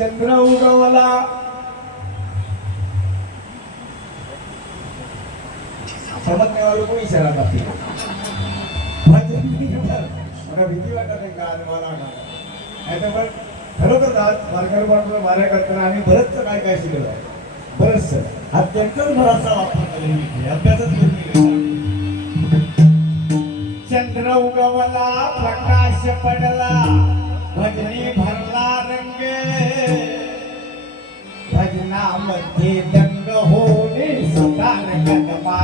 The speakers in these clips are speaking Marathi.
चंद्र उगवला समजने वालों को इशारा करते हैं मला भीती वाटत नाही का आज मला नाही तर पण खरोखर आज मार्गावर वाटलं मार्या करताना आम्ही बरंच काय काय शिकलो आहे बरंच हा त्यांचाच भराचा वापर केलेली अभ्यासच करून चंद्र उगवला प्रकाश पडला भजनी भरला रंग भजनामध्ये दंग होणे सुतार कदमा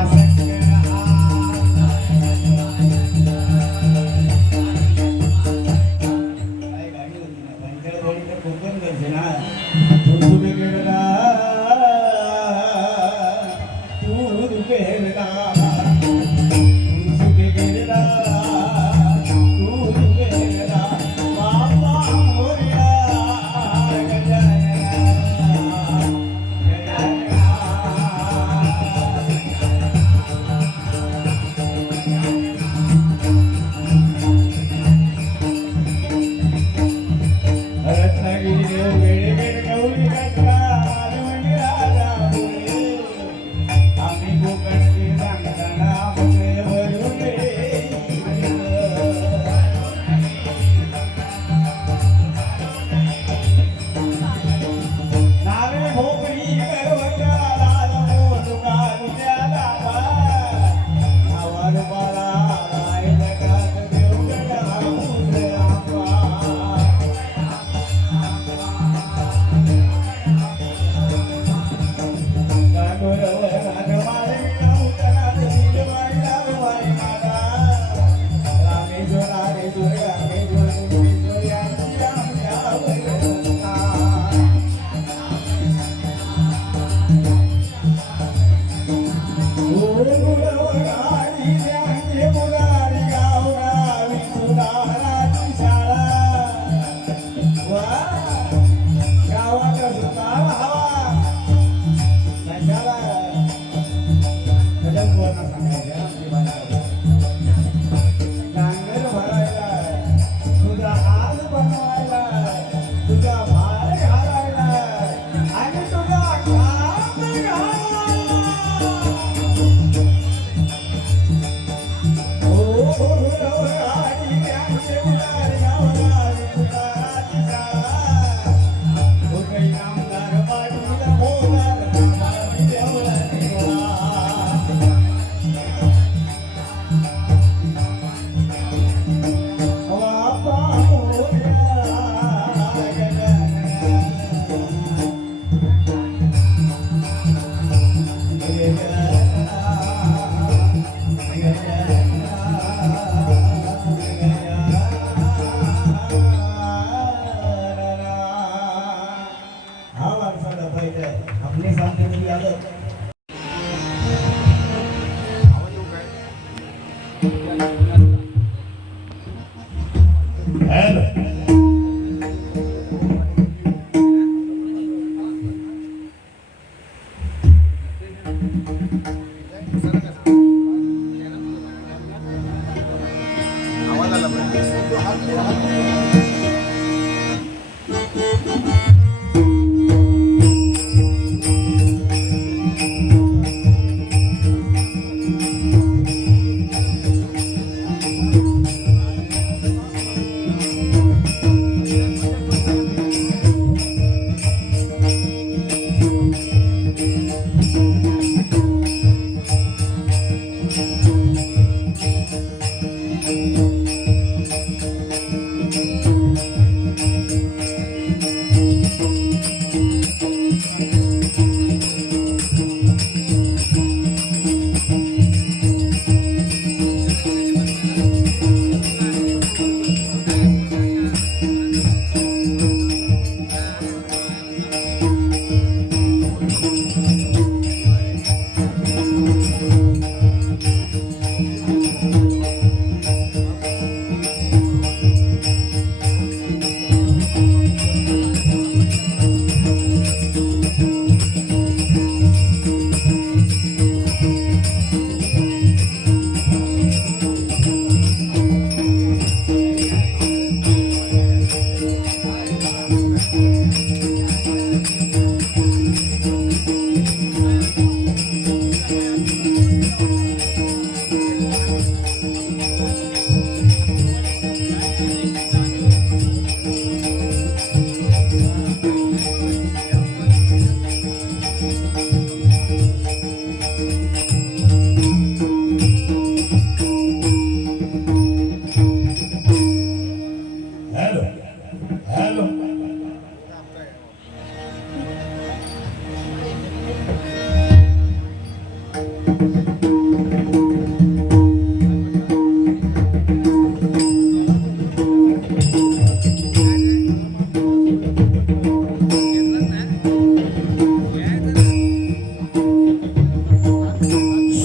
हॅलो.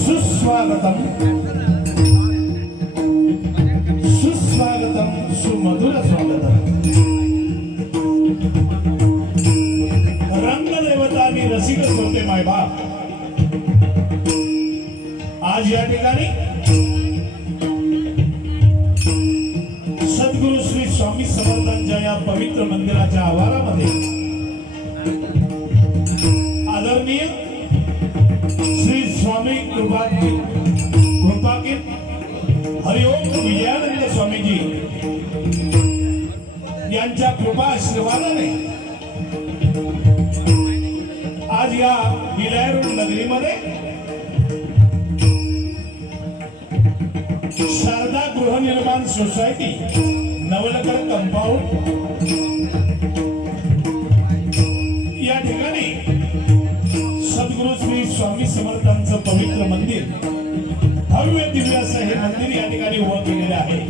सुस्वागतम सुस्वागतम सुमधुर स्वागतम. रंगदेवता आणि रसिक श्रोते मायबाप, आज या ठिकाणी सद्गुरु श्री स्वामी समर्थांच्या या पवित्र मंदिराच्या आवारामध्ये आदरणीय श्री स्वामी कृपाकीत हरिओम विजयानंद स्वामीजी यांच्या कृपा आशीर्वादाने आज या विलायरोड नगरीमध्ये शारदा गृहनिर्माण सोसायटी नवलकर कंपाऊंड या ठिकाणी सद्गुरु श्री स्वामी समर्थांचं पवित्र मंदिर, भव्य दिव्य असं हे मंदिर या ठिकाणी उभं केलेलं आहे.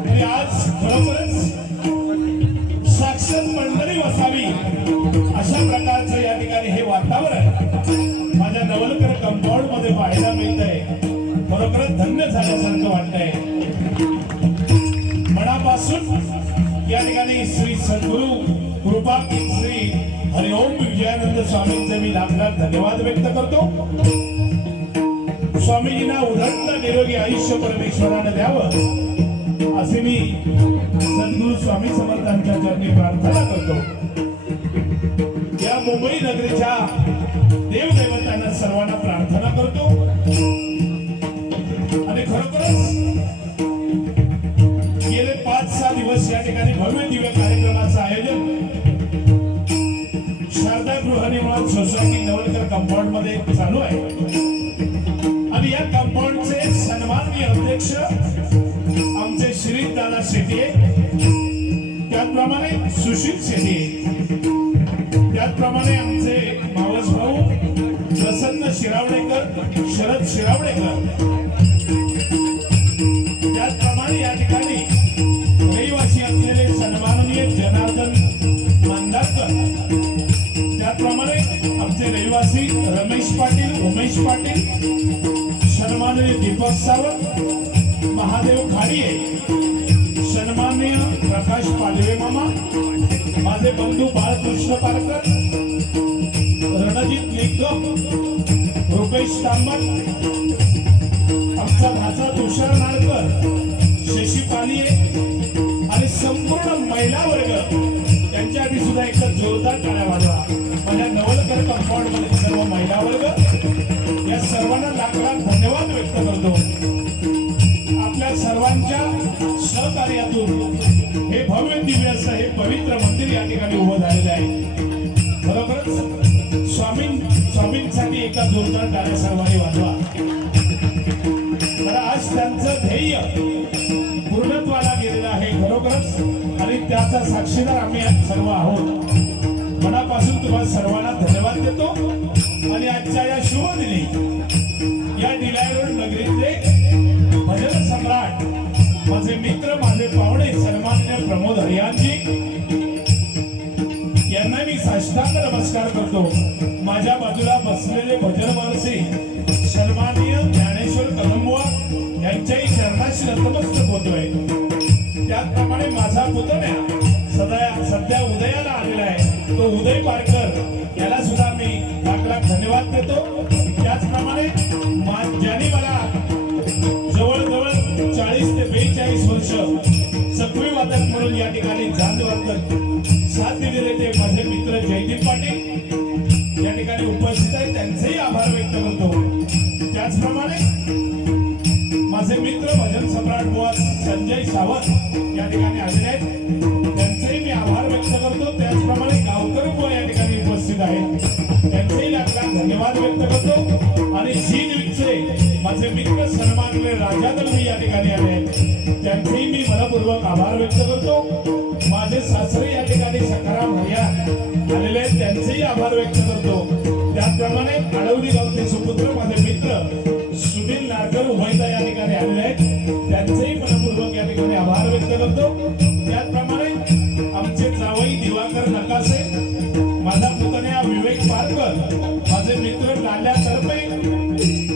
आणि आज खरोखरच साक्षात पंढरी वसावी अशा प्रकारचं या ठिकाणी हे वातावरण माझ्या नवलकर कंपाऊंड मध्ये पाहायला मिळतंय. खरोखरच धन्य झाल्यासारखं वाटतंय. मनापासून या ठिकाणी श्री सद्गुरु कृपाकीत श्री हरिओम विजयानंद स्वामींचे मी लाख लाख धन्यवाद व्यक्त करतो. स्वामीजींना उदंड निरोगी आयुष्य परमेश्वराने द्यावं असे मी सद्गुरु स्वामी समर्थांच्या चरणी प्रार्थना करतो. या मुंबई नगरीच्या देवदेवतांना सर्वांना प्रार्थना करतो. आणि खरोखरच गेले 5-6 दिवस या ठिकाणी भव्य दिव्य कार्यक्रमाचं आयोजन शारदा गृहनिर्माण सोसायटी नवलकर कंपाऊंड मध्ये चालू आहे. आणि या कंपाऊंडचे सन्माननीय अध्यक्ष आमचे श्री दादा शेटे, त्याचप्रमाणे सुशील शेटे, त्याचप्रमाणे आमचे मावस भाऊ प्रसन्न शिरावडेकर, शरद शिरावडेकर, त्याचप्रमाणे या ठिकाणी रहिवासी असलेले सन्माननीय जनार्दन मांदारकर, त्याचप्रमाणे आमचे रहिवासी रमेश पाटील, उमेश पाटील, सन्माननीय दीपक सावंत, महादेव खाडिये, सन्माननीय प्रकाश पालवे मामा, माझे बंधू बाळकृष्ण पारकर, रणजित निकम, रुपेश तांबट, आमचा भाचा तुषार नाडकर, शशी पालिये आणि संपूर्ण महिला वर्ग त्यांच्यासाठी सुद्धा एक जोरदार टाळ्या वाजवा. माझ्या नवलकर कंपाऊंड मध्ये सर्व महिला वर्ग या सर्वांना लाख लाख धन्यवाद व्यक्त करतो. आपल्या सर्वांच्या सहकार्यातून हे भव्य दिव्य असं हे पवित्र मंदिर या ठिकाणी उभं झालेलं आहे. खरोखरच स्वामींसाठी एका जोरदार टाळ्या सर्वांनी वाजवा. तर आज त्यांचं ध्येय पूर्णत्वाला गेलेलं आहे खरोखरच. आणि त्याचा साक्षीदार आम्ही सर्व आहोत. मनापासून तुम्हाला सर्वांना धन्यवाद देतो. आणि आजच्या या शुभ दिनी या विलायरोड नगरीतले भजन सम्राट, माझे मित्र, माझे पाहुणे सन्माननीय प्रमोद हरियाणजी यांना मी साष्टांग नमस्कार करतो. माझ्या बाजूला बसलेले भजन मनसे सन्माननीय ज्ञानेश्वर कदमबुवा यांच्याही चरणाशी नतमस्तक होतोय. त्याचप्रमाणे माझा पुतण्या सध्या उदयाला आलेला आहे तो उदय पारकर, याला सुद्धा मी लाख लाख धन्यवाद देतो. त्याचप्रमाणे ज्यांनी मला जवळजवळ 40 ते 42 वर्ष सक्रिय वादक म्हणून या ठिकाणी जाणवत साथ दिलेले ते माझे मित्र जयदीप पाटील या ठिकाणी उपस्थित आहेत, त्यांचेही आभार व्यक्त करतो. त्याचप्रमाणे माझे मित्र भजन सम्राट बुवा संजय सावंत या ठिकाणी आलेले आहेत, त्यांचेही मी आभार व्यक्त करतो. त्याचप्रमाणे गावकर बुवा या ठिकाणी उपस्थित आहेत, त्यांचेही लाख लाख धन्यवाद व्यक्त करतो. आणि झी न्यूजचे माझे मित्र सन्मानले राजा दलवी या ठिकाणी आले आहेत त्यांचेही मी मनपूर्वक आभार व्यक्त करतो. माझे सासरे या ठिकाणी सखाराम भैया आलेले आहेत त्यांचेही आभार व्यक्त करतो. त्याचप्रमाणे आडवली गावचे सुपुत्र माझे मित्र सुनील नारकर उभयता या ठिकाणी आलेले आहेत त्यांचेही मनपूर्वक या ठिकाणी आभार व्यक्त करतो. त्याचप्रमाणे आमचे जावई दिवाकर नकासे, माझा पुतण्या विवेक पारकर, माझे मित्र लाल्या तरपे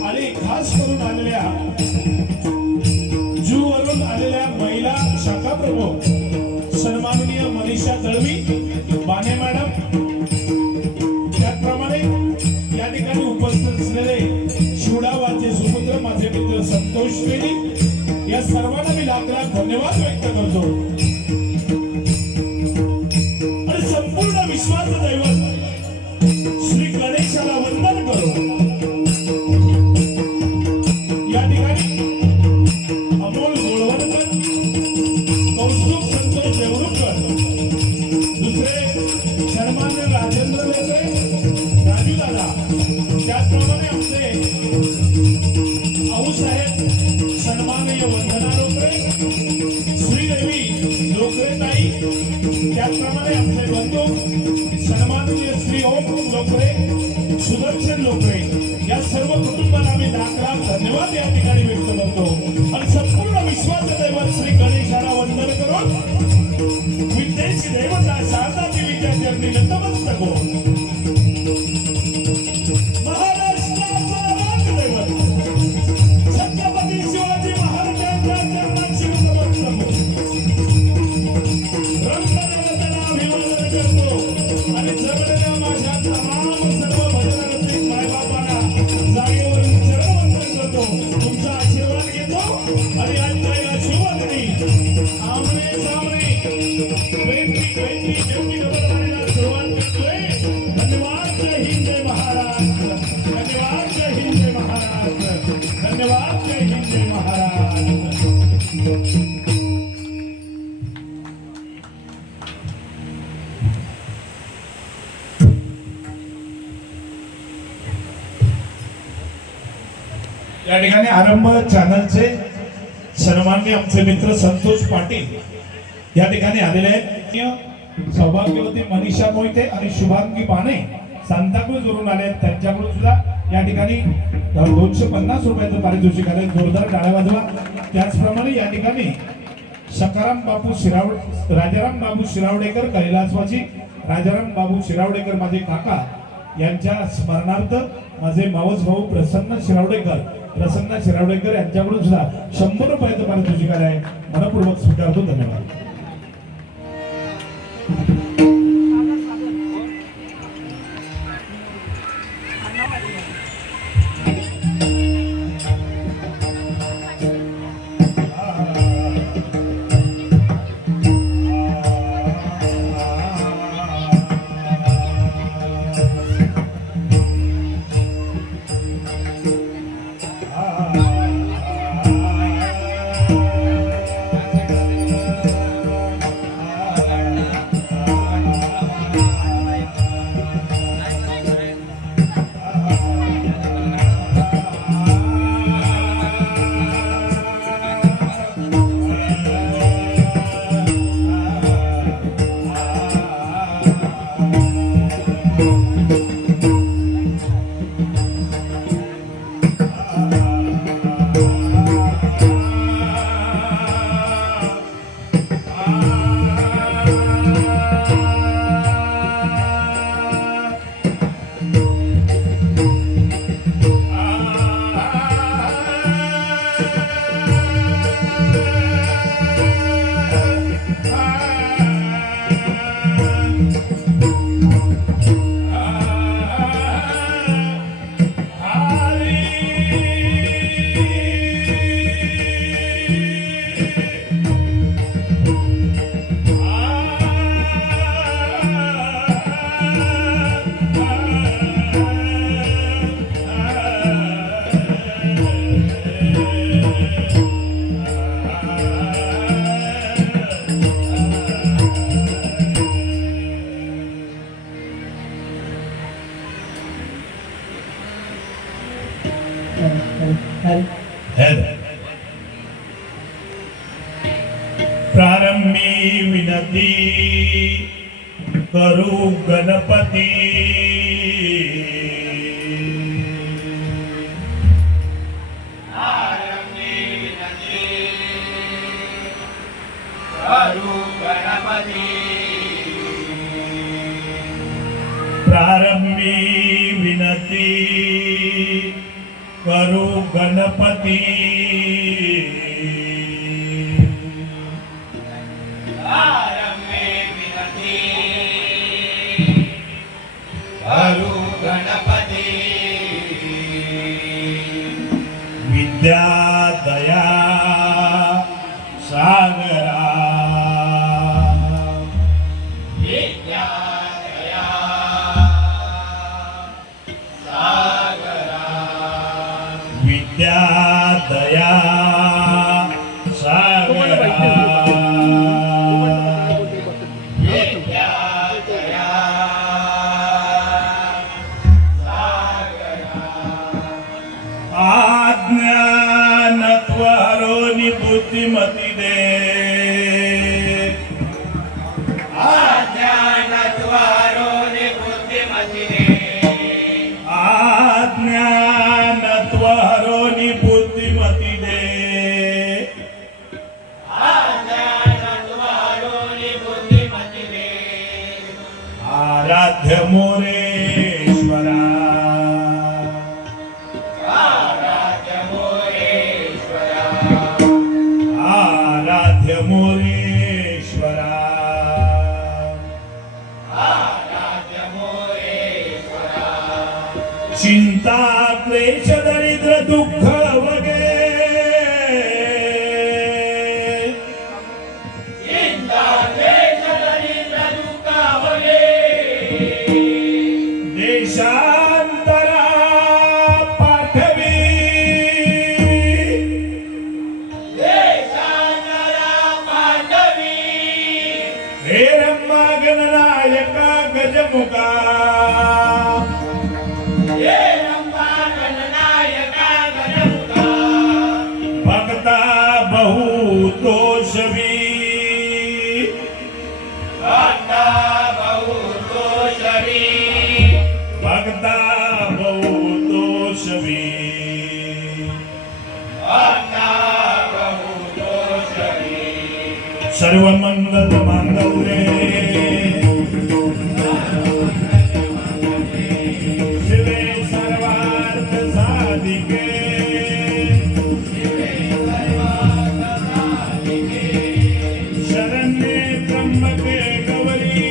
आणि खास करून आलेल्या जूवरून आलेल्या महिला शाखा प्रमुख सन्माननीय मनीषा दळवी बाने मॅडम, त्याचप्रमाणे या ठिकाणी उपस्थित असलेले शिवडावाचे सुपुत्र माझे मित्र संतोष बेली, या सर्वांना मी लाख लाख धन्यवाद व्यक्त करतो. आणि संपूर्ण विश्वाचं दैवत श्री गणेशाला वंदन करो. या ठिकाणी अमोल गोळवणकर, कौस्तुभ संतोष देवरुखकर, दुसरे सन्मान्य राजेंद्र लोकरे, राजू दादा, त्याचप्रमाणे आमचे आऊसाहेब सन्माननीय वंदना लोकरे, श्रीदेवी लोकरे ताई, त्याचप्रमाणे आमचे बंधू सन्माननीय श्री ओम लोकरे, सुदर्शन लोकरे, या सर्व कुटुंबाला मी लाख लाख धन्यवाद या ठिकाणी व्यक्त करतो. आणि संपूर्ण विश्वाचं दैवत श्री गणेशाला वंदन करून विद्येची देवता शारदा देवीच्या चरणी नतमस्तक हो. महाराष्ट्राचं राजदैवत छत्रपती शिवाजी महाराजांच्या चरणाशी नतमस्तक हो. रंगदेवतेला अभिवादन करतो आणि जगलेल्या माझ्या तमाम सर्व भजनरसिक मायबापांना जागेवरून चरणवंदन करतो. तुमचा आशीर्वाद घेतो आणि आजच्या या शुभदिनी आमने सामने 2020 जंगी गबरवारीला सुरुवात करतोय. धन्यवाद. जय हिंद जय महाराष्ट्र. धन्यवाद. जय हिंद जय महाराष्ट्र. धन्यवाद. जय हिंद जय महाराष्ट्र. या ठिकाणी आरंभ चॅनलचे सन्माननीय आमचे मित्र संतोष पाटील या ठिकाणी आलेले आहेत. सौभाग्यवती मनीषा मोहिते आणि शुभांगी बाणे सांताक्रूज वरून आले आहेत, त्यांच्याकडून सुद्धा या ठिकाणी 250 रुपयाचं पारितोषिक आले. जोरदार टाळ्या वाजवा. त्याचप्रमाणे या ठिकाणी सखाराम बापू राजाराम बाबू शिरावडेकर, कैलासवासी राजाराम बाबू शिरावडेकर माझे काका, यांच्या स्मरणार्थ माझे मावस भाऊ प्रसन्न शिरावडेकर यांच्याकडून सुद्धा 100 रुपयाचं पारितोषिक आले आहे. मनपूर्वक स्वीकारतो. धन्यवाद. प्रारंभी विनती करू गणपती प्रारंभी विनती करू गणपती विद्या दया सागरा विद्या दया सागरा आज्ञानत्वरोनि बुद्धिमती दे आज्ञानत्वरोनि बुद्धिमती दे आराध्य मोरेश्वरा आराध्य मोरेश्वरा चिंता क्लेश दरिद्र दुःख वगे देशांतरा पाठवी हे रम्मा गणनायका गजमुखा भक्ता बहुतोषवी भक्ता बहुतोषवी सर्व मंगल मांगल्ये शिवे सर्वार्थ साधिके शरण्ये त्र्यंबके गौरी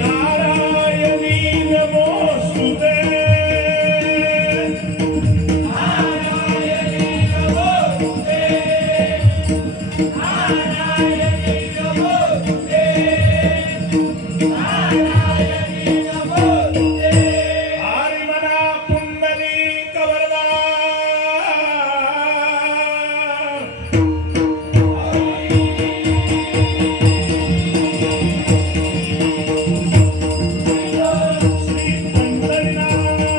नारायणी नमोस्तुते हरिमना पुंडलीक वरदा श्री पंढरीनाथ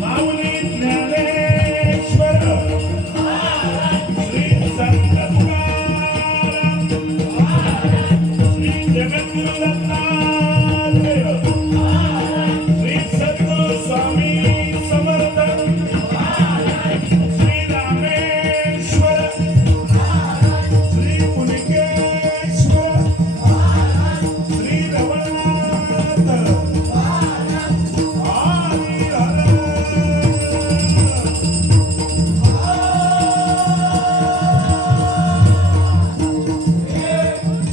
माऊली ज्ञानेश्वर श्री संत तुकाराम श्री जगद्गुरु दत्तात्रेय श्री सद्गुरु स्वामी समर्थ श्री रामेश्वर श्री पुलिकेश्वर श्री रवळनाथ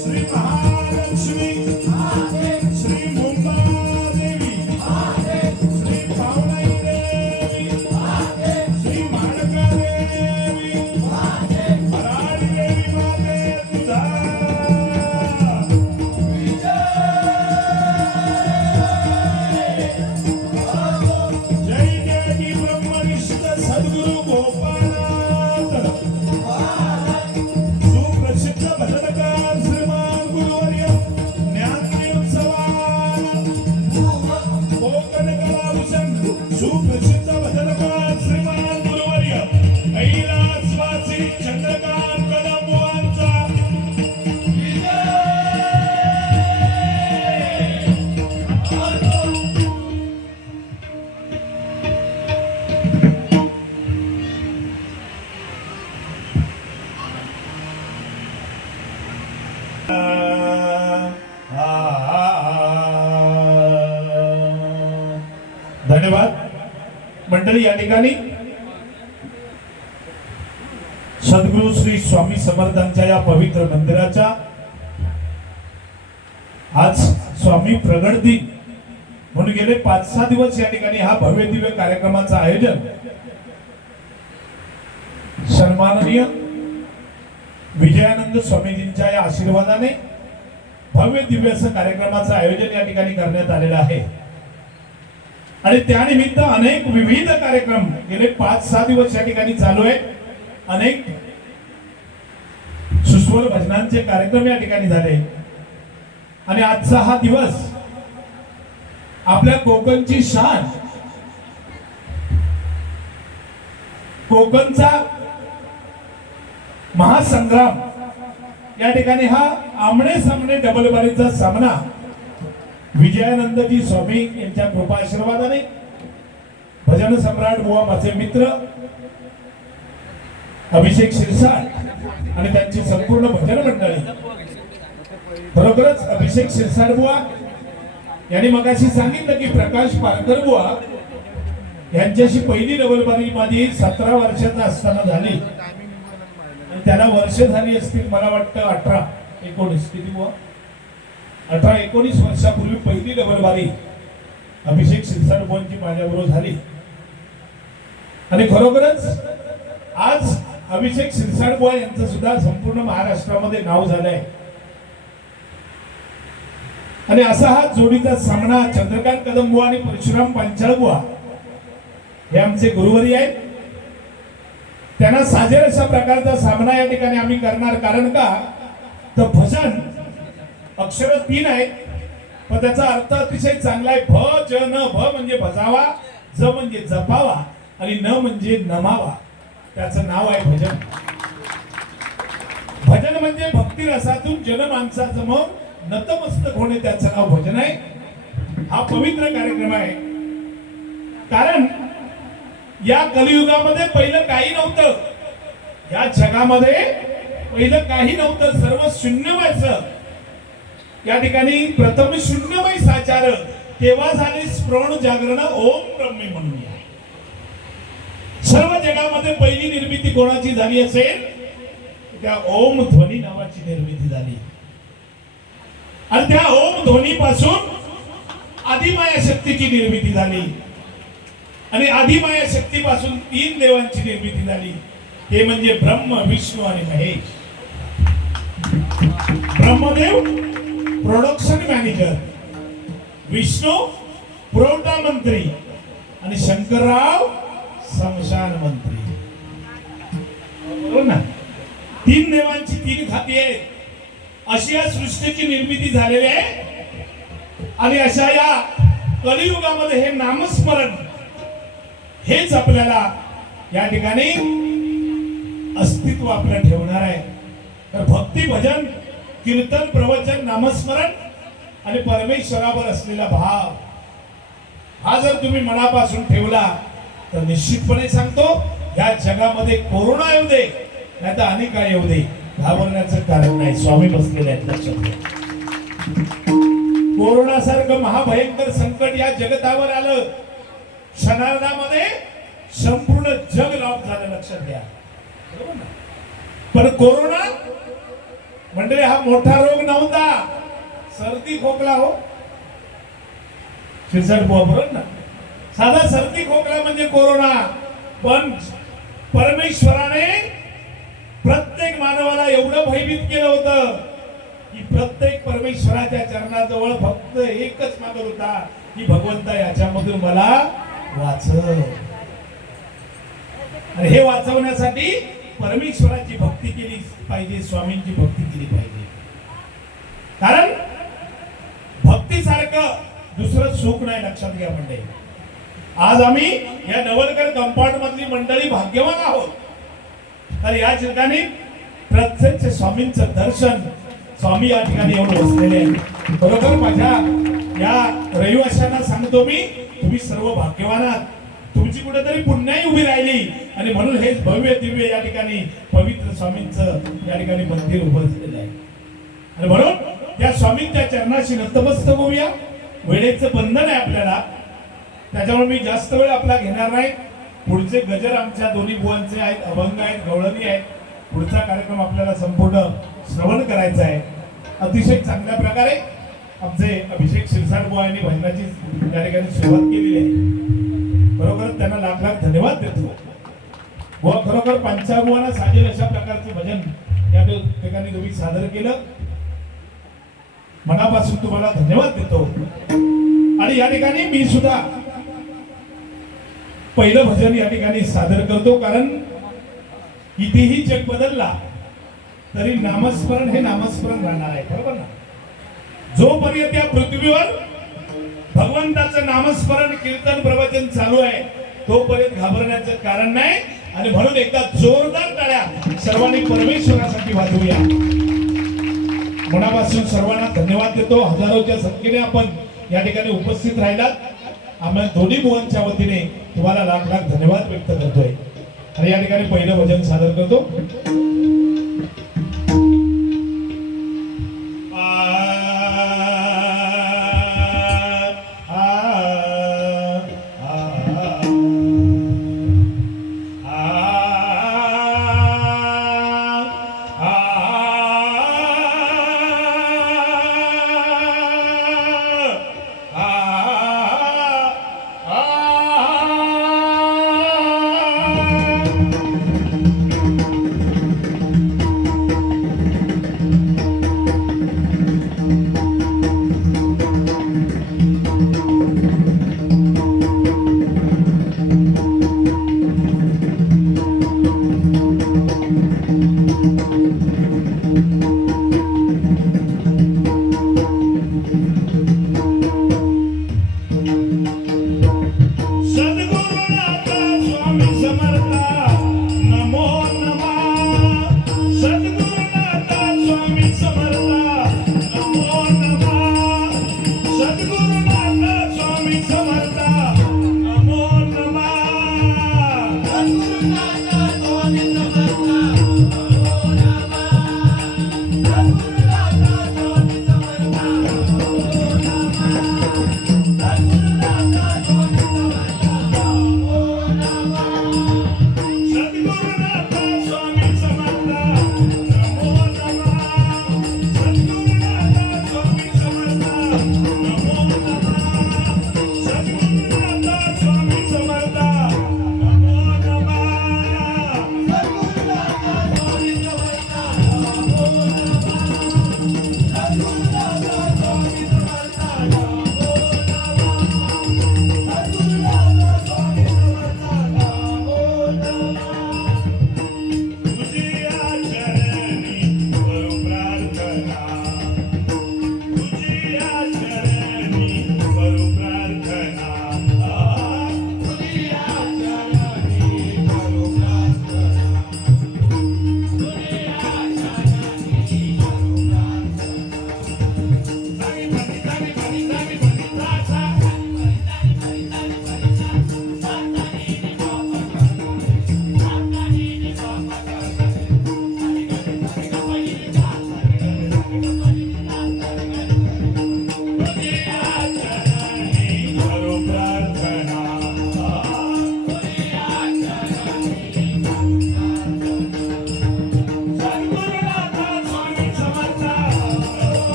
श्री महालक्ष्मी श्री मुंबादेवी श्री पावनाई देवी श्री माणकादेवी हराळी देवी माते तुझा जय देवी ब्रह्मनिष्ठ सद्गुरु गोपालनाथ सुप्रसिद्ध भजनकार श्रीमान गुरुवर्य ज्ञानोत्सवात कोकण कलाभूषण सुप्रसिद्ध भजनकार मंडळी या ठिकाणी सद्गुरु श्री स्वामी समर्थांच्या या पवित्र मंदिराच्या आज स्वामी प्रगट दिन म्हणून गेले 5-6 दिवस या ठिकाणी हा भव्य दिव्य कार्यक्रमाचं आयोजन सन्माननीय विजयानंद स्वामीजींच्या या आशीर्वादाने भव्य दिव्य असं कार्यक्रमाचं आयोजन या ठिकाणी करण्यात आलेलं आहे आणि त्यानिमित्त अनेक विविध कार्यक्रम गेले 5-6 दिवस या ठिकाणी चालू आहे. अनेक सुस्वर भजनांचे कार्यक्रम या ठिकाणी झाले आणि आजचा हा दिवस आपल्या कोकणची शान, कोकणचा महासंग्राम या ठिकाणी हा आमने सामने डबलबारीचा सामना विजयानंदजी स्वामी यांच्या कृपा आशीर्वादाने भजन सम्राट बुवा माझे मित्र अभिषेक शिरसाट आणि त्यांची संपूर्ण भजन मंडळी, खरोखरच अभिषेक शिरसाट बुवा यांनी मगाशी सांगितलं की प्रकाश पारकर बुवा यांच्याशी पहिली डबलबारी माझी 17 वर्षाचा असताना झाली आणि त्याला वर्ष झाली असतील मला वाटतं 18-19 किती बुवा 18-19 वर्षापूर्वी पहिली डबलबारी अभिषेक शिरसाट बुवांची माझ्याबरोबर झाली आणि खरोखरच आज अभिषेक शिरसाट बुवा यांचं सुद्धा संपूर्ण महाराष्ट्रामध्ये नाव झालंय आणि असा हा जोडीचा सामना चंद्रकांत कदम बुवा आणि परशुराम पांचाळ बुवा हे आमचे गुरुवरी आहेत. त्यांना साजेल अशा प्रकारचा सामना या ठिकाणी आम्ही करणार. कारण का तर भजन अक्षर 3 आहेत पण त्याचा अर्थ अतिशय चांगला आहे. भजन, भ म्हणजे भजावा, ज म्हणजे जपावा आणि न म्हणजे नमावा, त्याचं नाव आहे भजन. भजन म्हणजे भक्ती रसातून जनमानसाचं मग नतमस्तक होणे, त्याचं नाव भजन आहे. हा पवित्र कार्यक्रम आहे कारण या कलियुगामध्ये पहिलं काही नव्हतं, या जगामध्ये पहिलं काही नव्हतं, सर्व शून्यमयचं. या ठिकाणी प्रथम शून्यमय साचार तेव्हा झाले स्प्रवण जागरण ओम ब्रह्मी म्हणूया. सर्व जगामध्ये पहिली निर्मिती कोणाची झाली असेल, त्या ओम ध्वनी नावाची निर्मिती झाली आणि त्या ओम ध्वनी पासून आदिमाया शक्तीची निर्मिती झाली आणि आदिमाया शक्तीपासून 3 देवांची निर्मिती झाली. ते म्हणजे ब्रह्म, विष्णू आणि महेश. ब्रह्मदेव प्रोडक्शन मॅनेजर, विष्णू पुरवठा मंत्री आणि शंकरराव स्मशान मंत्री. बरोबर ना? 3 देवांची 3 खाती आहेत. अशी या सृष्टीची निर्मिती झालेली आहे आणि अशा या कलियुगामध्ये हे नामस्मरण हेच आपल्याला या ठिकाणी अस्तित्व आपलं ठेवणार आहे. तर भक्ती, भजन, कीर्तन, प्रवचन, नामस्मरण आणि परमेश्वरावर असलेला भाव हा जर तुम्ही मनापासून ठेवला तर निश्चितपणे सांगतो या जगामध्ये कोरोना येऊ दे नाही तर अनेक काय येऊ दे, घाबरण्याचं कारण नाही. स्वामी बसलेले आहेत, लक्षात घ्या. कोरोना सारखं महाभयंकर संकट या जगतावर आलं, क्षणार्धामध्ये संपूर्ण जग लॉक झालं, लक्षात घ्या. पण कोरोना म्हणजे हा मोठा रोग नव्हता, सर्दी खोकला हो शिरसाट बुवा बरोबर ना. साधा सर्दी खोकला म्हणजे कोरोना. पण परमेश्वराने प्रत्येक मानवाला एवढं भयभीत केलं होतं की प्रत्येक परमेश्वराच्या चरणाजवळ फक्त एकच मागत होता की भगवंता याच्यामधून मला वाचव. आणि हे वाचवण्यासाठी परमेश्वराची भक्ती केली पाहिजे, स्वामींची भक्ती केली पाहिजे. कारण भक्तीसारखं दुसरं सुख नाही, लक्षात घ्या मंडळी. आज आम्ही या नवलकर कंपाऊंड मधली मंडळी भाग्यवान आहोत. तर या ठिकाणी प्रत्यक्ष स्वामींचं दर्शन, स्वामी या ठिकाणी येऊन बसलेले आहेत. बरोबर माझ्या या रहिवाशांना सांगतो मी, तुम्ही सर्व भाग्यवान आहात. तुमची कुठेतरी पुण्याही उभी राहिली आणि म्हणून हे भव्य दिव्य या ठिकाणी पवित्र स्वामींचं या ठिकाणी मंदिर उभं झालेलं आहे. आणि म्हणून त्या स्वामींच्या चरणाशी नतमस्तक होऊया. वेळेचं बंधन आहे आपल्याला, त्याच्यामुळे मी जास्त वेळ आपला घेणार नाही. पुढचे गजर आमच्या दोन्ही बुवांचे आहेत, अभंग आहेत, गवळणी आहेत. पुढचा कार्यक्रम आपल्याला संपूर्ण श्रवण करायचा आहे. अतिशय चांगल्या प्रकारे आमचे अभिषेक शिरसाट बुवा यांनी भजनाची या ठिकाणी सुरुवात केलेली आहे. बरोबर त्यांना लाख लाख धन्यवाद देतो. बुवा खरोखर पंचाबुवांना साजेल अशा प्रकारचे भजन या ठिकाणी तुम्ही सादर केलं. मनापासून तुम्हाला धन्यवाद देतो. आणि या ठिकाणी मी सुद्धा पहिलं भजन या ठिकाणी सादर करतो, कारण कितीही जग बदलला तरी नामस्मरण हे नामस्मरण राहणार आहे. बरोबर ना? जोपर्यंत या पृथ्वीवर भगवंताचं नामस्मरण कीर्तन प्रवचन चालू आहे तोपर्यंत घाबरण्याचं कारण नाही. आणि म्हणून एकदा जोरदार टाळ्या सर्वांनी परमेश्वरासाठी वाजवूया. मनापासून सर्वांना धन्यवाद देतो. हजारोच्या संख्येने आपण या ठिकाणी उपस्थित राहिलात. आम्ही दोन्ही बुवांच्या वतीने तुम्हाला लाख लाख धन्यवाद व्यक्त करतोय. आणि या ठिकाणी पहिलं भजन सादर करतो.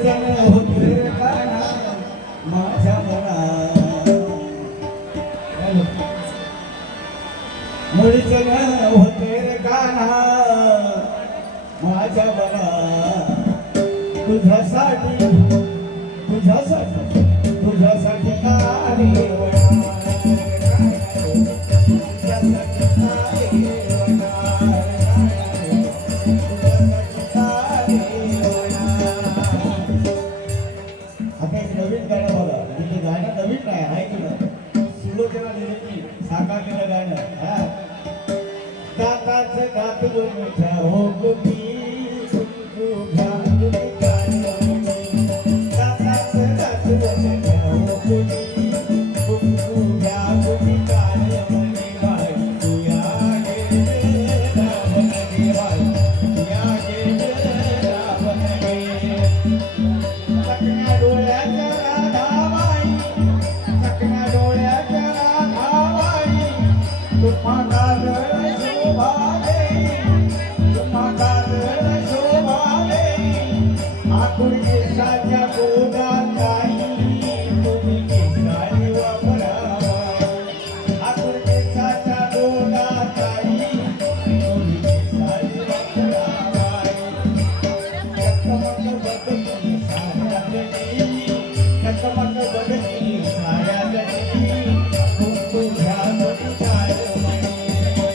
मुळीचं न होते रे काना माझ्या मना मुळीचं न होते रे काना माझ्या मना तुझ्यासाठी तुझ्यासाठी तुझ्यासाठी काली आता एक नवीन गाणं बघा म्हणजे गाणं नवीन नाही ऐकलं सुलोचना दिदीची साकार केलं गाणं हा दाताचे दात बोलण्याच्या हो गोपी कुंकू घ्या तुम्ही गाणी दाताचे दात बोलण्याच्या हो गोपी कुंकू घ्या तुम्ही गाणी म्हणे बाई तू या गे रावण गे बाई या गे रावण गे चकण्या डोळ्याच्या राधाबाई चकण्या डोळ्याच्या राधाबाई तुम्हा काजळ शोभा देई तुम्हा काजळ शोभा देई आकुड केसाच्या गोदात काही तुम्ही केसारी वापराबाई आकुड केसाच्या गोदात काही तुम्ही केसारी वापराबाई चकमक बदली साऱ्यातली चकमक बदली साऱ्यातली कुंकू घ्या तुम्ही काळमणी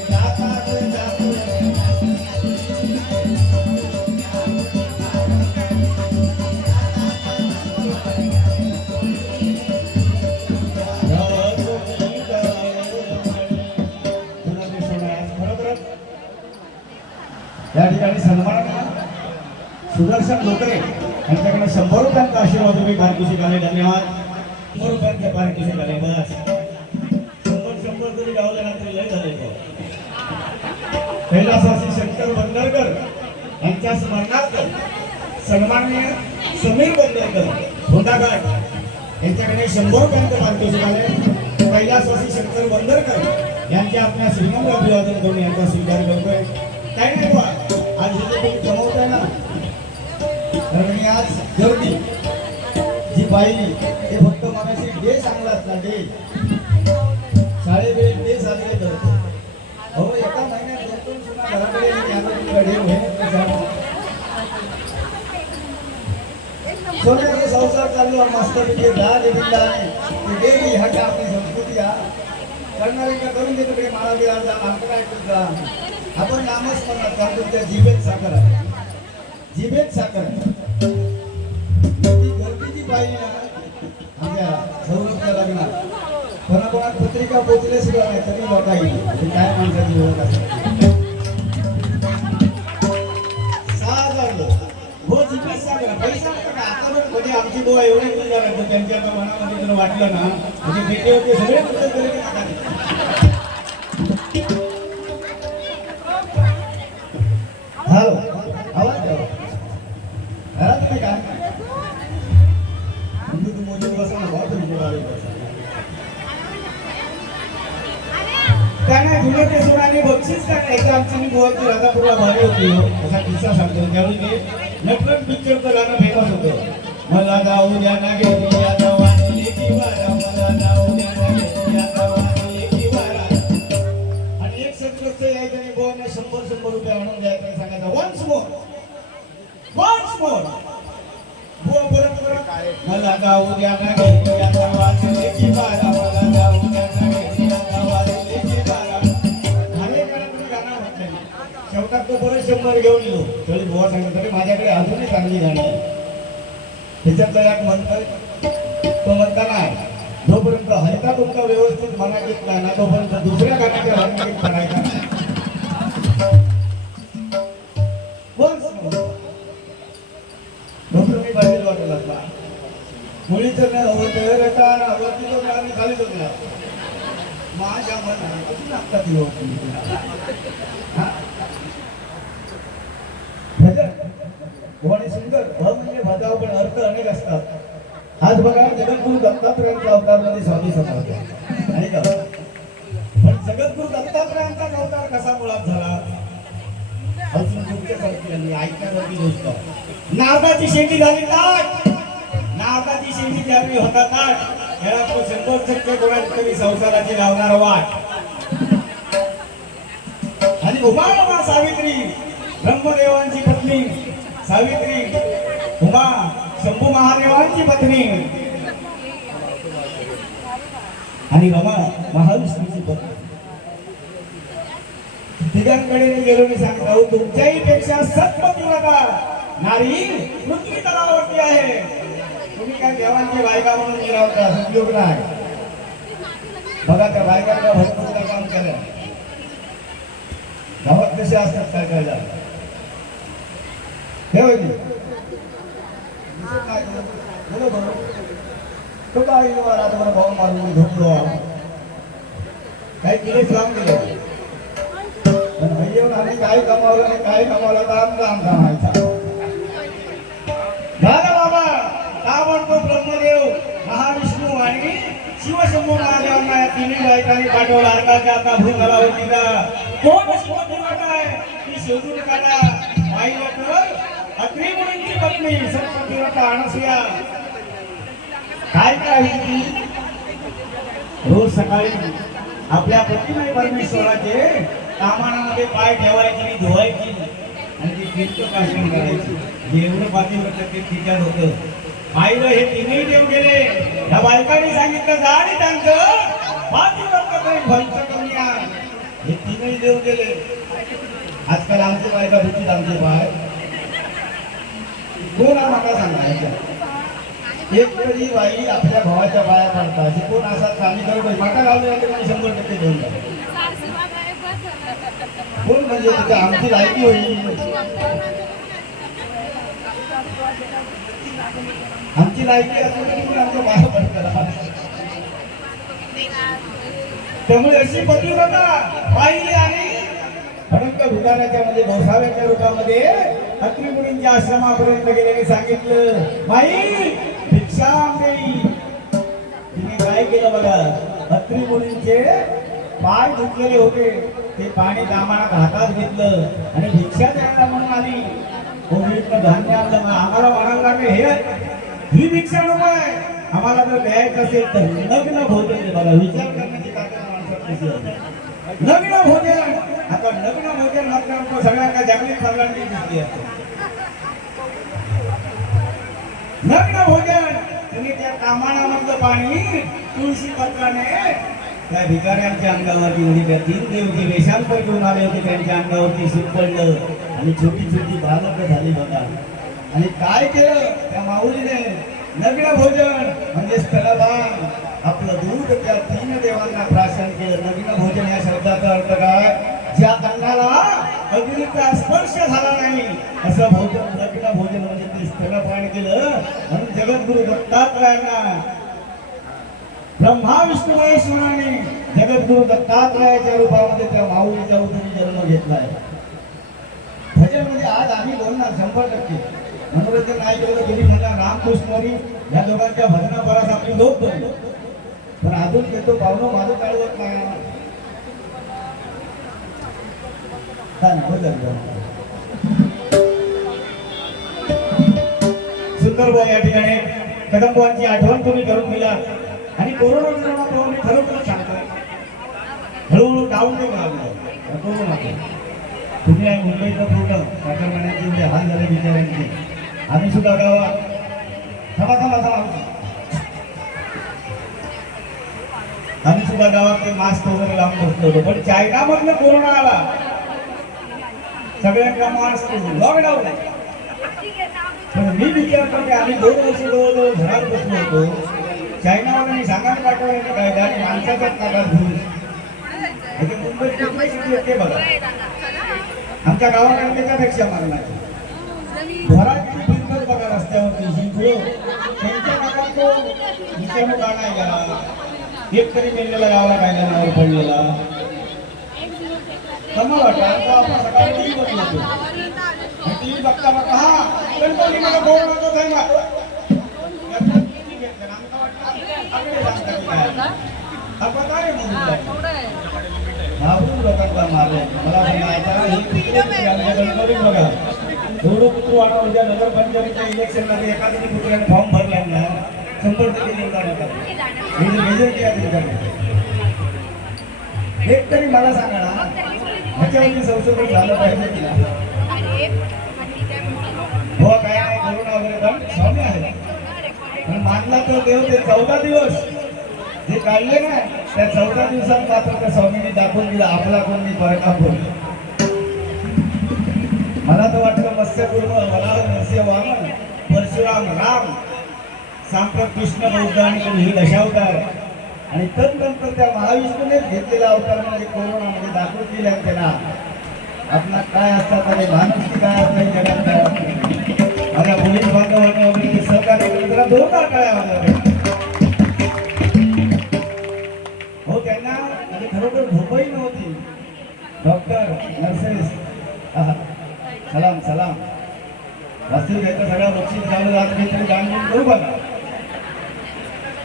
दातात दात या ठिकाणी सन्मान सुदर्शन लोकरे यांच्याकडे 100 रुपयांचा आशीर्वाद तुम्ही पारखुशी झाले धन्यवाद 100 रुपयांचे पारखुशी झाले बस 100 जरी गावले ना तरी लय झाले कैलासवासी शंकर बंदरकर यांच्या स्मरणार्थ सन्माननीय समीर बंदरकर होंडाघाट यांच्याकडे 100 रुपयांचे पारखुशी झाले कैलासवासी शंकर बंदरकर यांच्या आपल्या श्रीमंत अभिवादन करून यांचा स्वीकार करतोय काही नाही बा आज इथे तुम्ही जमवताय ना कारण मी आज गर्दी जी पाहिली ते फक्त मनाशी डे चांगला असला डे शाळेवेळी डे साजरे करतो अहो एका महिन्यात 2-2 सुना घराकडे डे होईल सोन्याचा संसार चालू आहे मास्तर तिथे दाद बिल्ला आहे ते डेली ह्याच्या आपली संस्कृती हा करणारे का करून देतो कडे माळा बिळा जा मार्ग ऐकून जा आपण नामस्मरणात करतो त्या जिभेत साखर आहे जिभेत साखर आहे ती गर्दीची पाहिली ना आमच्या सौरभच्या लग्नात कोणाकोणात पत्रिका पोचले सुद्धा नाही तरी लोक येईल काय माणसाची ओळख असते 6,000 लोक हो जिभेत साखर पैसा आता बघ कधी आमची बुवा एवढी गुंजार आहे त्यांच्या मनामध्ये जर वाटलं ना म्हणजे भेटे होते सगळे कुठे तरी हॅलो आवाज द्यावा घरात तुम्ही काय तू मोदी बसा ना भाऊ तुम्ही काय नाही जुने ते सोडाने बक्षीस काय नाही आमची गोवाची राधापूरला भारी होती असा किस्सा सांगतो त्यावेळी ते नटरट पिक्चरचं गाणं फेमस होतं मला जाऊ द्या ना घेतली आता वाजली की वारा मला जाऊ द्या ना घेतली आता वाजली की वारा आणि एक सत्कृष्ट यायचं आणि गोवाने 100 रुपये आणून द्यायचं सांगायचं वन्स मोर बुवा परत मला जाऊ द्या ना घेतली आता वाजली की वारा मला जाऊ द्या ना घेतली आता वाजली की वारा अनेक वेळा तुम्ही गाणं म्हटलं शेवटात तो परत 100 घेऊन येलो तरी बुवा सांगितलं तरी माझ्याकडे अजूनही चांगली गाणी आहे त्याच्यातला एक म्हणतोय तो म्हणताना आहे जोपर्यंत हलका तुमचा व्यवस्थित मनात येत नाही ना तोपर्यंत दुसऱ्या गाण्याच्या भानगडीत पडायचा मी पाहिजे वाटत असला मुलीचं नाही हवं रटाना वरती तो आम्ही खाली होतो माझ्या मनात अजून लागतात भजन सुंदर म्हणजे भजाव पण अर्थ अनेक असतात आज बघा जगद्गुरु दत्तात्रयांचा अवतारमध्ये स्वामी समर्थ नाही का पण जगद्गुरु दत्तात्रयांचा अवतार कसा मुळात झाला अजून तुमच्यासारखी आली ऐकण्यासारखी गोष्ट आहे. नारदाची शेंडी झाली ताट, नारदाची शेंडी ज्यावेळी होता ताट त्याला तो 100% कोणाची तरी संसाराची लावणार वाट. आणि उमा सावित्री ब्रह्मदेवांची पत्नी सावित्री, उमा शंभू महादेवांची पत्नी आणि रमा महाविष्णूची पत्नी. तिघांकडे मी गेलो मी सांगतो तुमच्याही पेक्षा सत्पतिव्रता नारी पृथ्वी तलावरती आहे. तुम्ही काय देवांची बायका म्हणून मिळवता उपयोग नाही. बघा त्या बायकांना भरपूर काम करा. गावात कसे असतात काय काय झालं हे होईल तो काय रात्रभर भाऊ मारून झोपलो काही किलेच लावून दिले. पण येऊन आम्ही काय कमावलं आणि काय कमावलं तर आमचा आमचा व्हायचा झालं बाबा. का म्हणतो ब्रह्मदेव महाविष्णू आणि शिवशंभू महादेवांना या तिन्ही बायकांनी पाठवला. आता भूतलावरतीला कोण शिवदेवता आहे ती शोधून काढा. पाहिलं तर अत्रि मुनींची पत्नी सत्पतिव्रता अनसूया काय करायची रोज सकाळी आपल्या पतीने परमेश्वराचे कामानामध्ये पाय ठेवायची आणि धुवायची आणि ती तीर्थकाशन करायची. जेवढं पातिव्रत ते तिच्यात होतं. पाहिलं हे तिन्ही देव गेले. या बायकांनी सांगितलं जा आणि त्यांचं पातिव्रत पंचकन्या हे तीनही देव गेले. आजकाल आमची बायका भीतीत आमचे पाय कोण मला सांगा. एक तरी बाई आपल्या भावाच्या पाया पडतात कोण असा चाली करतो माटा लावले 100% देऊन जातो. कोण म्हणजे तिथे आमची लायकी होईल. आमची लायकी असून आमच्या पाया पडतात. त्यामुळे अशी पतिव्रता पाहिली आणि अनंत भूतानाच्या मध्ये भवसाव्याच्या रूपामध्ये अत्रि मुनींच्या आश्रमापर्यंत गेल्याने सांगितलं माई भिक्षा देई. तिने काय केलं बघा. अत्रि मुनींचे पाय धुतलेले होते ते पाणी दामानात हातात घेतलं आणि भिक्षा द्यायला म्हणून आली. कोणीतनं धान्य आणलं आम्हाला म्हणायला लागले हे ही भिक्षा नको आहे आम्हाला जर द्यायचं असेल तर लग्न भोजन बघा. विचार करण्याची ताकद माणसात कशी आहे. लग्न भोजन आता लग्न भोजन म्हटल्यावर सगळ्यांना जागृत सगळ्यांनी दिसली आहे. लग्न भोजन तुम्ही त्या कामानामधलं पाणी तुळशी पत्राने त्या भिकाऱ्यांच्या अंगावरती म्हणजे त्या 3 देव जे वेशांतर घेऊन आले होते त्यांच्या अंगावरती शिरपडलं आणि छोटी छोटी बालक झाली बघा. आणि काय केलं त्या माऊलीने लग्न भोजन म्हणजे स्तनपान आपलं दूध त्या 3 देवांना प्राशन केलं. लग्न भोजन या शब्दाचा अर्थ काय ज्या अन्नाला अग्नीचा स्पर्श झाला नाही असं भोजन लग्न भोजन म्हणजे ते स्तनपान केलं. म्हणून जगद्गुरु दत्तात्रयांना ब्रह्मा विष्णू महेश्वराने जगद्गुरु दत्तात्रयाच्या रूपामध्ये त्या माऊलीच्या उदरी जन्म घेतलाय. भजन म्हणजे आज आम्ही बोलणार 100% मनोरंजन नाही केलं तरी म्हणणार रामकृष्णरी या दोघांच्या भजनापरास आपली लोक बनलो. पण अजून घेतो पाहुणं माझं टाळवत नाही. सुंदरबाई या ठिकाणी कदंबांची आठवण तुम्ही करून दिला आणि कोरोना प्रमाणे खरोखर सांगतोय हळूहळू डाऊन नाही करावं करू नका. तुम्ही आहे मुंबईचं पूर्ण साखर महिन्याचे हाल झाले बिचाऱ्यांचे. आम्ही सुद्धा गावात आम्ही सुद्धा गावात ते मास्क वगैरे लावून बसलो होतो. पण चायनामधनं कोरोना आला सगळ्यांना मास्क लॉकडाऊन. पण मी विचार करते आम्ही 2 वर्ष जवळजवळ घरात बसलो होतो. चायनावाल्यांनी सांगायला पाठवलं काय आणि माणसाच्याच ताब्यात घेऊन मुंबईत कुठली सिटी होते बघा. आमच्या गावाकडे त्याच्यापेक्षा मागणार घराची फिरत बघा रस्त्यावरती शिंपलो त्यांच्या गावात तो विचारू का नाही गेला. एक तरी मेलेला गावाला काय नावावर पडलेला कमा वाटा आपण सकाळी टीव्ही बघत होतो. टीव्ही बघता बघता हा गणपती मला बोल नव्हतं आहे ना आपण काय म्हणून घाबरून लोकांना मारले. मला सांगायचं हे कुत्रे आमच्या गणपतीत बघा एवढं कुत्रू आणा उद्या नगरपंचायतीच्या इलेक्शनमध्ये एखाद्या कुत्र्याने फॉर्म भरला ना 100% निवडून येतात. हे जे मेजॉरिटी आहे त्याच्याकडे. एक तरी मला सांगा ना ह्याच्यावरती संशोधन झालं पाहिजे की नाही? हो काय नाही कोरोना वगैरे पण स्वामी आहे पण मानला तो देव ते 14 दिवस जे काढले ना त्या 14 दिवसात मात्र त्या स्वामींनी दाखवून दिला आपला कोण मी परका कोण. मला तर वाटतं मत्स्यपूर्व वराह नरसिंह वामन परशुराम राम सांप्रत कृष्ण बौद्ध आणि हे दशावतार आणि तदनंतर त्या महाविष्णूनेच घेतलेला अवतार म्हणजे कोरोनामध्ये दाखवून दिला त्यांना आपला काय असतात आणि माणुसकी काय असते जगात काय असते. माझ्या पोलीस बांधवांना वगैरे सहकार्य केलं जरा जोरदार टाळ्या वाजवा. हो त्यांना म्हणजे खरोखर झोपही नव्हती. डॉक्टर नर्सेस सलाम सलाम वास्तविक याचं सगळ्या बक्षीस घालून जात नाही तरी दान देऊन करू बघा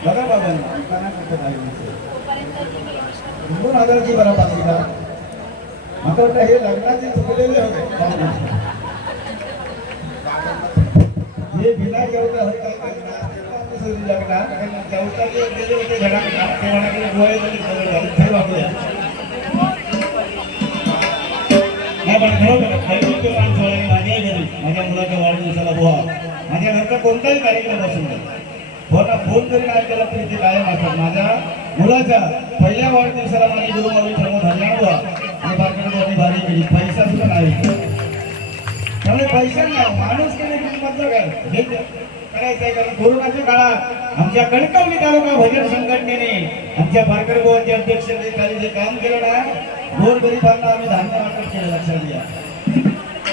बघा बाबांना 2000ची बरा पाकिटा मला वाटतं हे लग्नाचे चुकलेले होते हे बिना जेवता लग्नात जेवता जे गेले होते घरात ते म्हणाले गोळे जरी वापरूया माझ्याही घरी माझ्या मुलाच्या वाढदिवसाला बुवा माझ्या घरचा कोणताही कार्यक्रम असू नये बोला फोन जरी नाही केला तरी ते कायम असतात. माझ्या मुलाच्या पहिल्या वाढदिवसाला माझी गुरुमावी ठरवून हरियाण बुवा आणि बारकडे बारी केली पैसा सुद्धा नाही त्यामुळे पैसा नाही माणूस केले हे करायचं आहे. कारण कोरोनाच्या काळात आमच्या कणकवली तालुका भजन संघटनेने आमच्या बारकर बुवांच्या अध्यक्षतेखाली जे काम केलं ना गोरगरिबांना आम्ही धान्य वाटप केलं लक्षात घ्या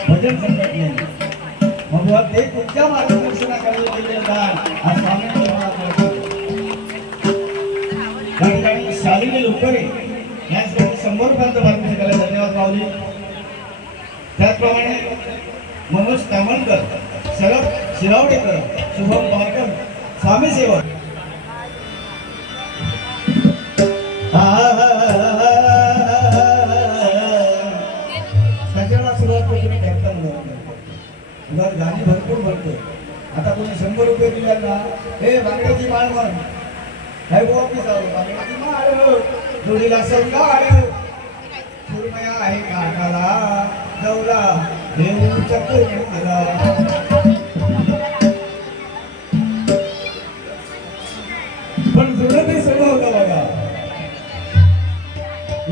भजन संघटनेने. मग ते तुमच्या मार्गदर्शनाखाली केलेलं दान आज स्वामींनी त्या ठिकाणी शालिनी लोकरे यासाठी 100 रुपयांचं बातमी करायला धन्यवाद माऊली. त्याचप्रमाणे मनोज तामणकर शरद शिरावडेकर शुभम पारकर स्वामी सेवक त्याच्याला सुरुवात तुम्ही करताना गाणी भरपूर म्हणतो. आता कोणी 100 रुपये दिल्या ना हे बांगड्याची माळ म्हण काय बोकी जाऊ बांगड्याची माळ जोडीला संगाळ सुरमया आहे काकाला गौरा देऊ चक्र पण जुळत सगळं होतं बघा.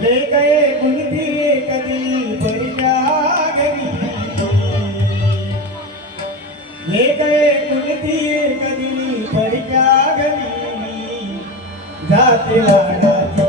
ले गए गुलती कधी परिया घरी ले गए गुलती कधी परिया घरी जाते लाडाची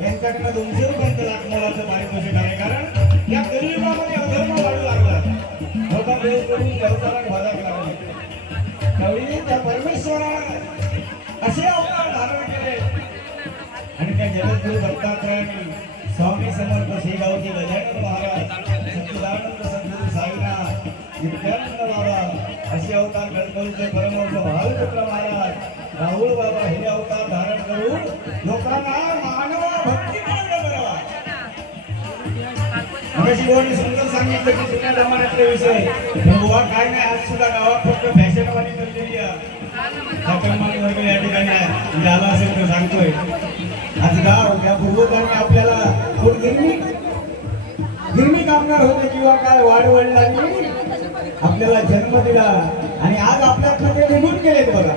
यांच्याकडनं 200 रुपयांचं लाखमोलाचं पारितोषिक आहे. कारण या कलियुगामध्ये अधर्म वाढू लागला लोक देव करून देवताला भाजायला लागले. त्यावेळी त्या परमेश्वराने असे अवतार धारण केले आणि त्या जगद्गुरु दत्तात्रयांनी स्वामी समर्थ शेगावचे गजानन महाराज सच्चिदानंद सद्गुरू साईनाथ नित्यानंद बाबा असे अवतार जगद्गुरूचे परमहंस भालचंद्र महाराज राहुल बाबा हे अवतार धारण करून लोकांना मानव भक्ती मार्ग करावा. मगाशी कोणी सुंदर सांगितलं की जुन्या जमान्यातले विषय पण बुवा काय नाही, आज सुद्धा गावात फक्त फॅशनवाली चाललेली आहे. चाकरमानी वर्ग या ठिकाणी आहे, म्हणजे आला असेल तर सांगतोय. आज गाव या पूर्वजांनी आपल्याला कोण गिरणी कामगार होते किंवा काय वाडवडिलांनी आपल्याला जन्म दिला आणि आज आपल्यातनं ते निघून गेलेत बघा.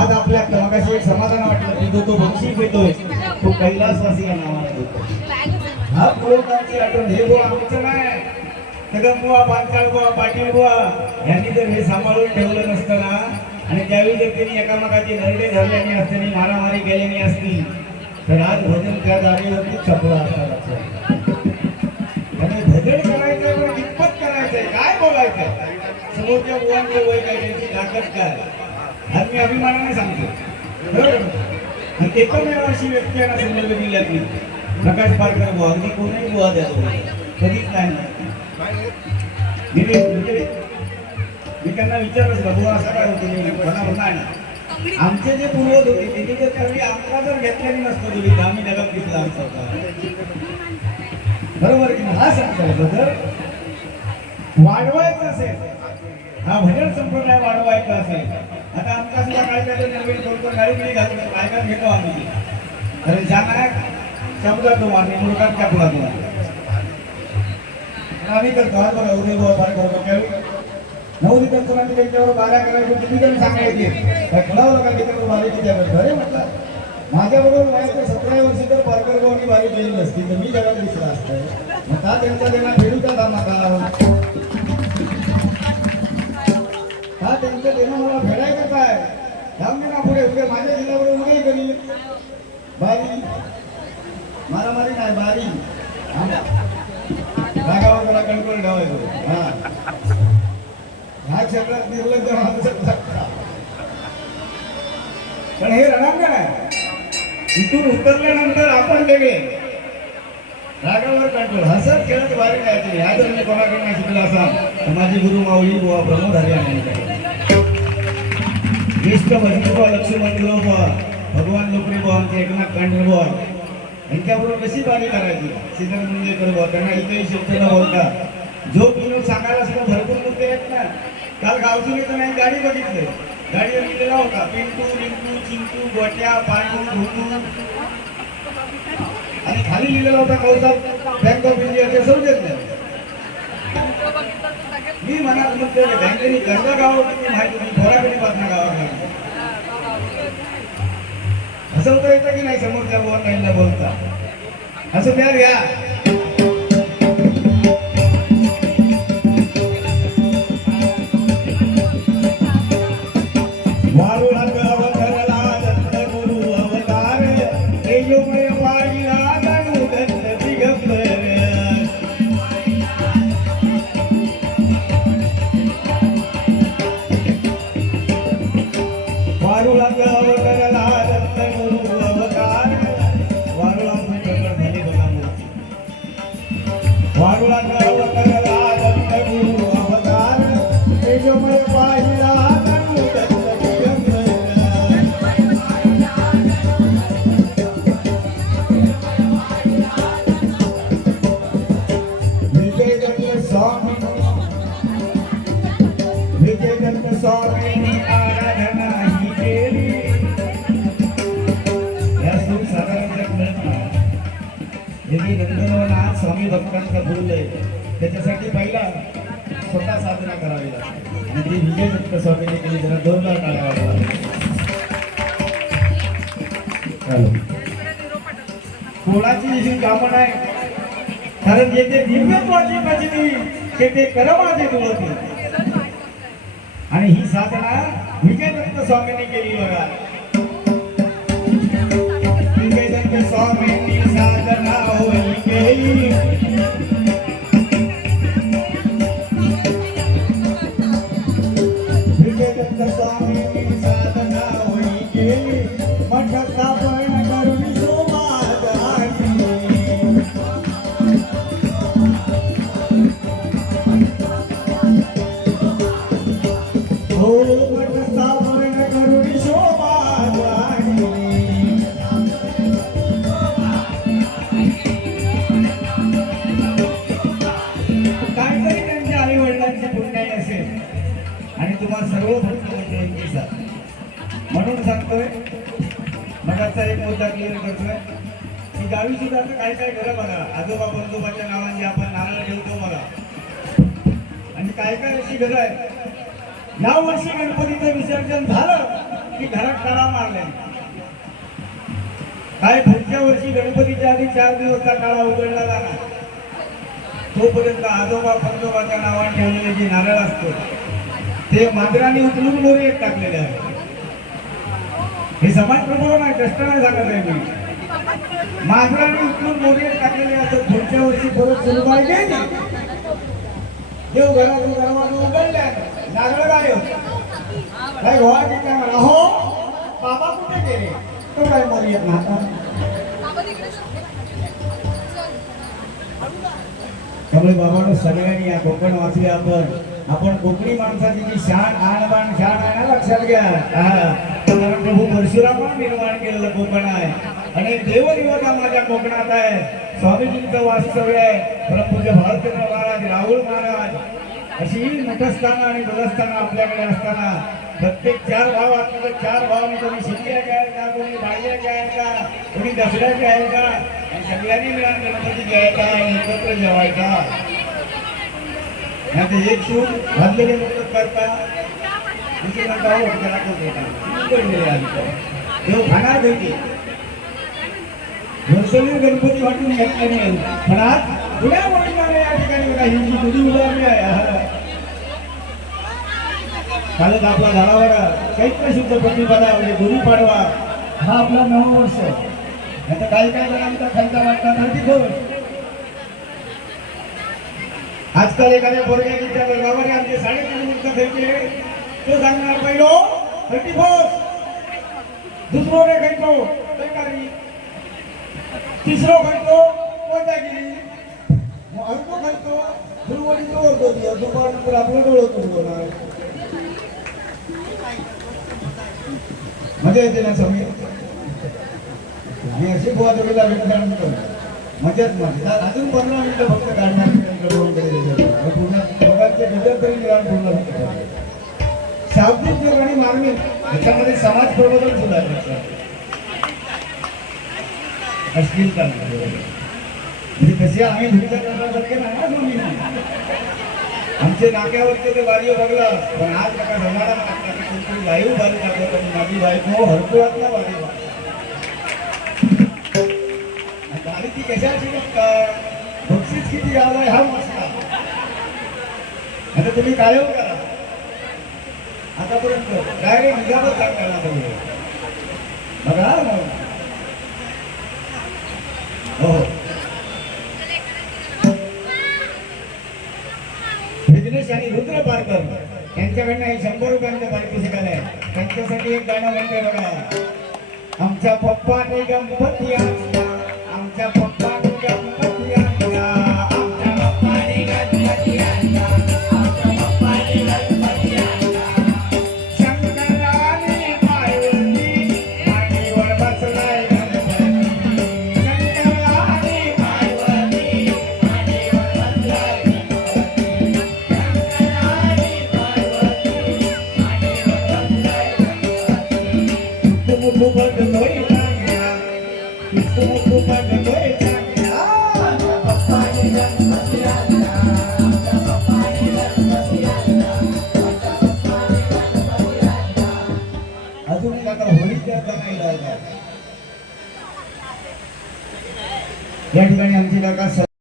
आज आपल्यात मगाशी एक समाधान वाटलं की तो बक्षीस देतोय तो कैलासवासी या नावाने देतो. हा पूर्वजांची आठवण. हे बुवा आमचं नाही, कदम बुवा, पांचाळ बुवा, पाटील बुवा यांनी जर हे सांभाळून ठेवलं नसतं ना आणि त्यावेळी जर त्यांनी एकामेकाची नरडे धरल्याने असते, मारामारी केल्याने असती, तर आज भजन त्या जागेवरती छपला असता. भजन करायचंय पण कितपत करायचंय, काय बोलायचंय, समोरच्या बुवांचं वय काय, त्यांची ताकद काय, आज मी अभिमानाने सांगतो. बरोबर. आणि एकमेव अशी व्यक्ती आहे संदर्भ जिल्ह्यातली प्रकाश पारकर बुवा. अगदी कोणीही बुवा द्या कधीच नाही. मी त्यांना विचारलं बुवा असं काय होतं, मला म्हणणार ना आमचे जे पूर्वज होते त्याची जर कधी आमचा जर घेतलेली नसतो तुम्ही आम्ही जगात दिसला आमचा बरोबर की नाही. हा सांगतो जर वाढवायचं असेल, हा भजन संप्रदाय वाढवायचा असेल, आता आमचा सुद्धा काय काय नवीन करतो गाडी नाही घालतो, काय काय घेतो आम्ही, कारण ज्यांना शब्दातो आम्ही मुलगात टाकला आम्ही करतो. आज बघा उदय बुवा फार करतो त्यावेळी नवदी तंत्रांनी त्यांच्यावर बाल्या करायची किती जण सांगायचे काय कळावं का त्याच्यावर बाली किती अरे म्हटलं माझ्याबरोबर वयाच्या 17 वर्षी तर पारकर भाऊनी बाली केली नसती तर मी जगात दिसला असतं. मग का त्यांचा देणा फेडूचा दामा का त्यांचं देणं मला फेडायचं काय थांबले ना पुढे उद्या माझ्या जिल्ह्याबरोबर नाही करी बारी मारामारी नाही बारी रागावर जरा कंट्रोल ठेवायचो. हा ह्या क्षेत्रात निर्लज्ज माणसं पण हे रणांगण आहे. इथून उतरल्यानंतर आपण वेगळे रागावर कंट्रोल हसत खेळत बाहेर जायचे. ह्या जर मी कोणाकडनं शिकला असा तर माझे गुरु माऊली बुवा प्रमोद हरियाणा ज्येष्ठ भजनी बुवा लक्ष्मण गुरु बुवा भगवान लोकरे बुवा आमचे एकनाथ कांडे बुवा यांच्याबरोबर कशी बाणी करायची. सिद्धार्थ मुंजेकर बुवा त्यांना इथेही शब्द न बोलता जो तुम्ही सांगायला सुद्धा भरपूर मुद्दे आहेत ना. काल गावसुनीचं नाही गाडी बघितलं, गाडीवर लिहिलेला होता पिंटू लिंटू चिंटू गोट्या पांडू धुटू आणि खाली लिहिलेला होता कौसात बँक ऑफ इंडियाचे सौजन्य. मी मनात म्हणतो बँकेने कर्ज गाव किती माहिती थोराकडे पाहणार गावाला हसवता येतं की नाही समोरच्या बोलता बोलता असं द्या घ्या. स्वामी भक्तांचा बोललंय त्याच्यासाठी पहिला स्वतः साधना करावी लागते आणि ती विजय दत्त स्वामीने केली. जरा जोरदार टाळ्या वाजवा. कोणाची ही कामं नाही, कारण जेथे दिव्यत्वाची प्रचिती तेथे कर्माची दुळती आणि ही साधना विजय दत्त स्वामीने केली बघा. विजय दत्त स्वामींनी साधना होई केली. विजय दत्त स्वामींनी साधना होई केली. मठ स्थापन करून शोभा गाठी. हो सर्व भक्त जयंतीचा म्हणून सांगतोय. मगाचा एक मुद्दा क्लिअर करतोय की गावी सुद्धा आता काय काय घरं बघा, आजोबा बंजोबाच्या नावाने आपण नारळ ठेवतो बघा, आणि काय काय अशी घरं आहेत या वर्षी गणपतीचं विसर्जन झालं की घरात टाळा मारल्या. काय पुढच्या वर्षी गणपतीच्या आधी 4 दिवसचा टाळा उघडला जाणार, तोपर्यंत आजोबा पंजोबाच्या नावाने ठेवलेले जे नारळ असतो ते मांजराने उचलून मोरीत टाकलेले आहे. हे समाज प्रबोधन आहे, कष्ट नाही सांगत आहे मी. मांजराने उचलून मोरीत टाकलेले असं पुढच्या वर्षी परत सुरू पाहिजे. देव घरातून दरवाजा उघडल्या, नारळ गायब. काय गोवा की काय म्हणा, हो बाबा कुठे गेले, तो काय मोरी येत ना. त्यामुळे बाबांनो सगळ्यांनी या कोकण वाचले. आपण कोकणी माणसाची जी शान आणबाण शान आहे ना, लक्षात घ्या. कारण प्रभू परशुरामाने निर्माण केलेलं कोकण आहे आणि देवदेवता माझ्या कोकणात आहे. स्वामीजींचं वास्तव्य आहे. परमपूज्य भारतीय महाराज राहुल महाराज अशी मोठस्थानं आणि बलस्थानं आपल्याकडे असताना प्रत्येक 4 भाव असतात. 4 भावाने कोणी शिंद्याचे आहे का, कोणी भाज्याचे आहे का, कोणी दसऱ्याचे आहे का, आणि सगळ्यांनी मिळून गणपती घ्यायचा आणि एकत्र जेवायचा. नाही एक सूट घातलेले लोक करतात, देव खाणार घरी घरसोली गणपती वाटून घेतला नाही. पण आज पुण्या वडिलांना या ठिकाणी बघा हिंदी गुढी उभारली आहे. कालच आपला झाला बघा चैत्र शुद्ध प्रतिपदा म्हणजे गुढीपाडवा, हा आपला 9 वर्ष. आता काही काही जणांचा खायचा वाटता 31. आजकाल एखाद्या पोरग्या विचारलं बाबाने आमचे 3.5 वर्ष खायचे, तो सांगणार पहिलो 31, दुसरो रे खायचो काही, तिसरो खायचो कोणत्यागिरी, मग अर्धो खायचो सुरुवाती तो होतो ती दुपारनंतर आपलं डोळं तुडवणार. मजा येते ना सगळी. मी अशी बुवा जोडीला भेटणार मजाच मजा. अजून 15 मिनिटं फक्त काढणार पूर्ण दोघांचे विचार तरी निवारण पूर्ण. शाब्दिक जोग आणि मार्मिक याच्यामध्ये समाज प्रबोधन सुद्धा आहे. अश्लीलता म्हणजे तसे आम्ही भूमिका करण्यासारखे नाही ना स्वामी. आमचे नाक्यावरचे ते वारीव बघला, पण आज नका समाधान लागतात की कोणतरी लाईव्ह वारी दाखवत आणि माझी बायको हरकुळातला वारी गाडी ती कशाची बक्षीस किती आलाय हा मसला. आता तुम्ही काय करा आतापर्यंत डायरेक्ट निजामच लागणार बघा. हो विघ्नेश आणि रुद्र पारकर यांच्याकडनं 100 रुपयांचं पारितोषिक आलंय. त्यांच्यासाठी एक गाणं म्हणतोय बघा. आमच्या पप्पाने गणपती आणला, आमच्या पप्पाने गणपती आणला, आमच्या पप्पाने गणपती आणला, आमच्या पप्पाने गणपती आणला. शंकराने पार्वती मांडीवर बसलाय गणपती, शंकराने पार्वती मांडीवर बसलाय गणपती, शंकराने पार्वती मांडीवर बसलाय गणपती. तुम बघतोय चांगला, तुम बघतोय चांगला, आमच्या पप्पाने गणपती आणला, आमच्या पप्पाने गणपती आणला, आमच्या पप्पाने गणपती आणला. अजून एक आता होळीच्या गाणं गायला. या ठिकाणी आमची काका